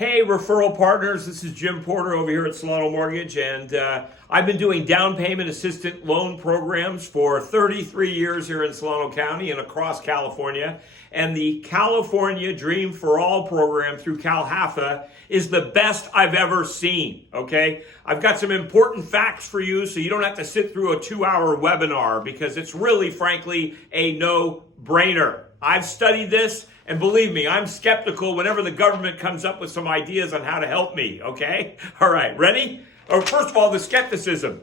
Hey, referral partners, this is Jim Porter over here at Solano Mortgage, and I've been doing down payment assistant loan programs for 33 years here in Solano County and across California. And the California Dreamforall program through CalHFA is the best I've ever seen, okay? I've got some important facts for you so you don't have to sit through a 2-hour webinar because it's really, frankly, a no-brainer. I've studied this, and believe me, I'm skeptical whenever the government comes up with some ideas on how to help me, okay? All right, ready? First of all, the skepticism.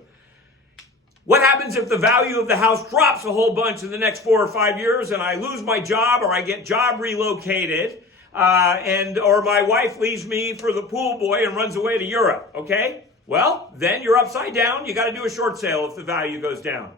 What happens if the value of the house drops a whole bunch in the next 4 or 5 years and I lose my job or I get job relocated or my wife leaves me for the pool boy and runs away to Europe, okay? Well, then you're upside down. You got to do a short sale if the value goes down.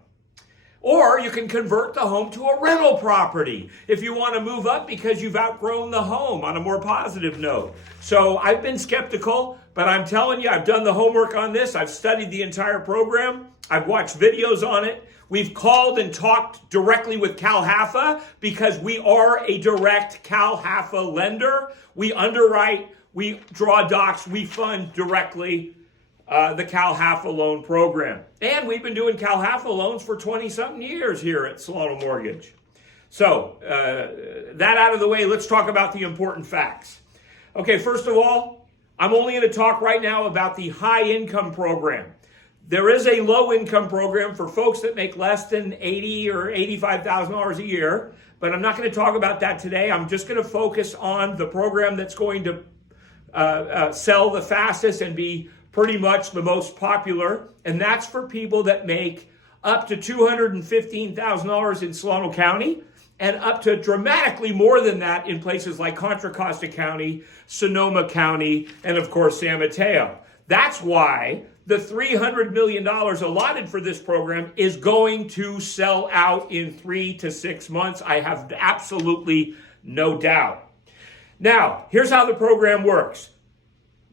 Or you can convert the home to a rental property if you want to move up because you've outgrown the home on a more positive note. So I've been skeptical, but I'm telling you, I've done the homework on this. I've studied the entire program. I've watched videos on it. We've called and talked directly with CalHFA because we are a direct CalHFA lender. We underwrite, we draw docs, we fund directly the CalHFA loan program. And we've been doing CalHFA loans for 20-something years here at Solano Mortgage. So that out of the way, let's talk about the important facts. Okay, first of all, I'm only going to talk right now about the high income program. There is a low income program for folks that make less than $80,000 or $85,000 a year, but I'm not going to talk about that today. I'm just going to focus on the program that's going to sell the fastest and be pretty much the most popular, and that's for people that make up to $215,000 in Solano County and up to dramatically more than that in places like Contra Costa County, Sonoma County, and of course San Mateo. That's why the $300 million allotted for this program is going to sell out in 3 to 6 months. I have absolutely no doubt. Now, here's how the program works.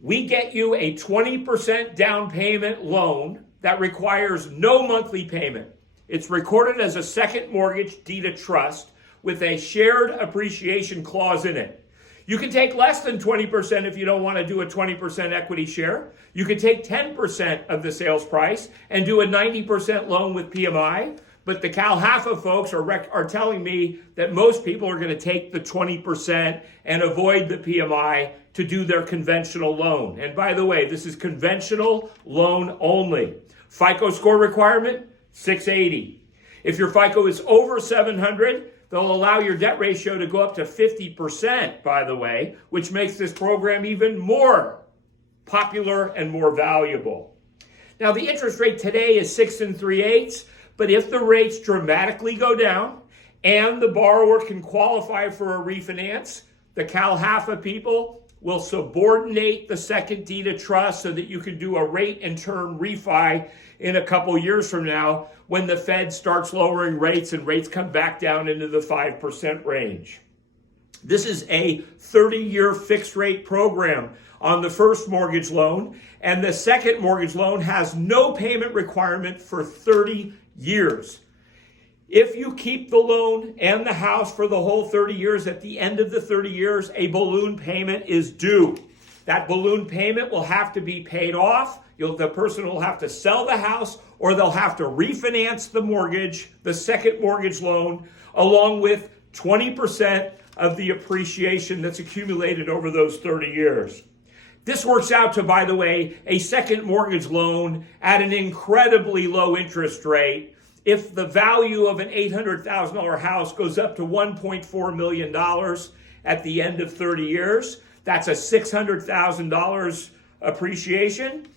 We get you a 20% down payment loan that requires no monthly payment. It's recorded as a second mortgage deed of trust with a shared appreciation clause in it. You can take less than 20% if you don't want to do a 20% equity share. You can take 10% of the sales price and do a 90% loan with PMI. But the CalHFA folks are telling me that most people are going to take the 20% and avoid the PMI to do their conventional loan. And by the way, this is conventional loan only. FICO score requirement, 680. If your FICO is over 700, they'll allow your debt ratio to go up to 50%, by the way, which makes this program even more popular and more valuable. Now, the interest rate today is 6 3/8, but if the rates dramatically go down and the borrower can qualify for a refinance, the CalHFA people will subordinate the second deed of trust so that you can do a rate and term refi in a couple years from now when the Fed starts lowering rates and rates come back down into the 5% range. This is a 30-year fixed rate program on the first mortgage loan, and the second mortgage loan has no payment requirement for 30 years. If you keep the loan and the house for the whole 30 years, at the end of the 30 years, a balloon payment is due. That balloon payment will have to be paid off. The person will have to sell the house or they'll have to refinance the mortgage, the second mortgage loan, along with 20% of the appreciation that's accumulated over those 30 years. This works out to, by the way, a second mortgage loan at an incredibly low interest rate. If the value of an $800,000 house goes up to $1.4 million at the end of 30 years, that's a $600,000 appreciation.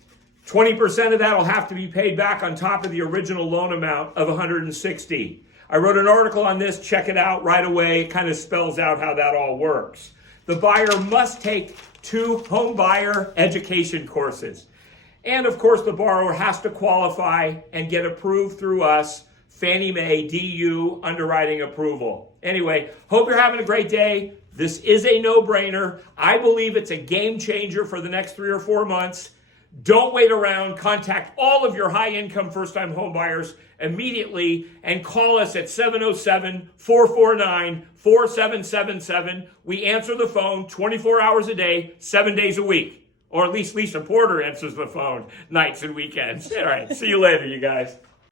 20% of that will have to be paid back on top of the original loan amount of $160,000. I wrote an article on this. Check it out right away. It kind of spells out how that all works. The buyer must take 2 home buyer education courses. And of course, the borrower has to qualify and get approved through us, Fannie Mae DU underwriting approval. Anyway, hope you're having a great day. This is a no-brainer. I believe it's a game changer for the next 3 or 4 months. Don't wait around. Contact all of your high-income first-time home buyers immediately and call us at 707-449-4777. We answer the phone 24 hours a day, 7 days a week. Or at least Lisa Porter answers the phone nights and weekends. All right, see you later, you guys.